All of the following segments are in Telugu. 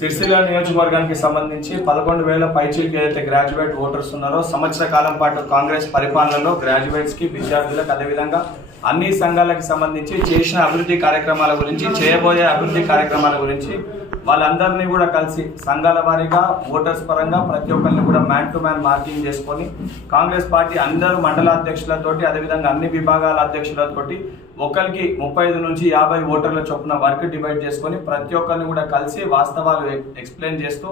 సిరిసిల్ల నియోజకవర్గానికి సంబంధించి పదకొండు వేల పైచీకి ఏదైతే గ్రాడ్యుయేట్ ఓటర్స్ ఉన్నారో సంవత్సర కాలం పాటు కాంగ్రెస్ పరిపాలనలో గ్రాడ్యుయేట్స్కి విద్యార్థులకు అదేవిధంగా అన్ని సంఘాలకు సంబంధించి చేసిన అభివృద్ధి కార్యక్రమాల గురించి చేయబోయే అభివృద్ధి కార్యక్రమాల గురించి వాళ్ళందరినీ కూడా కలిసి సంఘాల వారీగా ఓటర్స్ పరంగా ప్రతి ఒక్కరిని కూడా మ్యాన్ టు మ్యాన్ మార్కింగ్ చేసుకొని కాంగ్రెస్ పార్టీ అందరూ మండల అధ్యక్షులతోటి అదేవిధంగా అన్ని విభాగాల అధ్యక్షులతోటి ఒకరికి ముప్పై ఐదు నుంచి యాభై ఓటర్ల చొప్పున వర్క్ డివైడ్ చేసుకొని ప్రతి ఒక్కరిని కూడా కలిసి వాస్తవాలు ఎక్స్ప్లెయిన్ చేస్తూ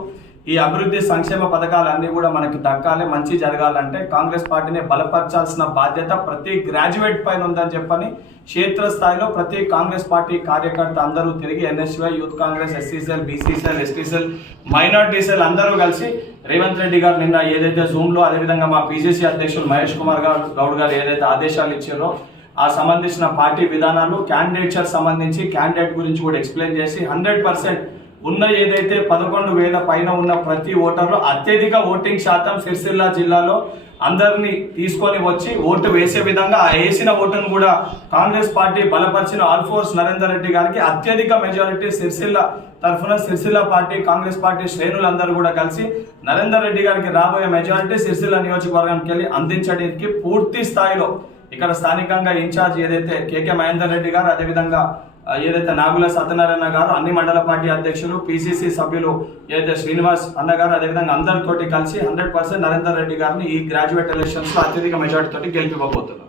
ఈ అభివృద్ధి సంక్షేమ పథకాలన్నీ కూడా మనకి దక్కాలి మంచి జరగాలంటే కాంగ్రెస్ పార్టీని బలపరచాల్సిన బాధ్యత ప్రతి గ్రాడ్యుయేట్ పైన ఉందని చెప్పని క్షేత్రస్థాయిలో ప్రతి కాంగ్రెస్ పార్టీ కార్యకర్త అందరూ తిరిగి N S Y youth Congress S C cell B C cell S T cell minority cell అందరూ కలిసి రేవంత్ రెడ్డి గారు నిన్న ఏదైతే జూమ్లో అదేవిధంగా మా పీసీసీ అధ్యక్షులు మహేష్ కుమార్ గారు గౌడ్ గారు ఏదైతే ఆదేశాలు ఇచ్చారో ఆ సంబంధించిన పార్టీ విధానాలు క్యాండిడేట్స్ సంబంధించి క్యాండిడేట్ గురించి కూడా ఎక్స్ప్లెయిన్ చేసి హండ్రెడ్ పర్సెంట్ ఉన్న ఏదైతే పదకొండు వేల పైన ఉన్న ప్రతి ఓటర్లు అత్యధిక ఓటింగ్ శాతం సిరిసిల్ల జిల్లాలో అందరినీ తీసుకొని వచ్చి ఓటు వేసే విధంగా ఆ వేసిన ఓటును కూడా కాంగ్రెస్ పార్టీ బలపరిచిన ఆల్ఫోర్స్ నరేందర్ రెడ్డి గారికి అత్యధిక మెజారిటీ సిరిసిల్ల తరఫున సిరిసిల్ల పార్టీ కాంగ్రెస్ పార్టీ శ్రేణులందరూ కూడా కలిసి నరేందర్ రెడ్డి గారికి రాబోయే మెజారిటీ సిరిసిల్ల నియోజకవర్గానికి వెళ్ళి అందించడానికి పూర్తి స్థాయిలో ఇక్కడ స్థానికంగా ఇన్ఛార్జ్ ఏదైతే కేకే మహేందర్ రెడ్డి గారు అదేవిధంగా ఏదైతే నాగుల సత్యనారాయణ గారు అన్ని మండల పార్టీ అధ్యక్షులు పిసిసి సభ్యులు ఏదైతే శ్రీనివాస్ అన్న గారు అదేవిధంగా అందరితోటి కలిసి హండ్రెడ్ పర్సెంట్ నరేందర్ రెడ్డి గారిని ఈ గ్రాడ్యుయేట్ ఎలక్షన్స్లో అత్యధిక మెజార్టీతో గెలిపివ్వబోతున్నారు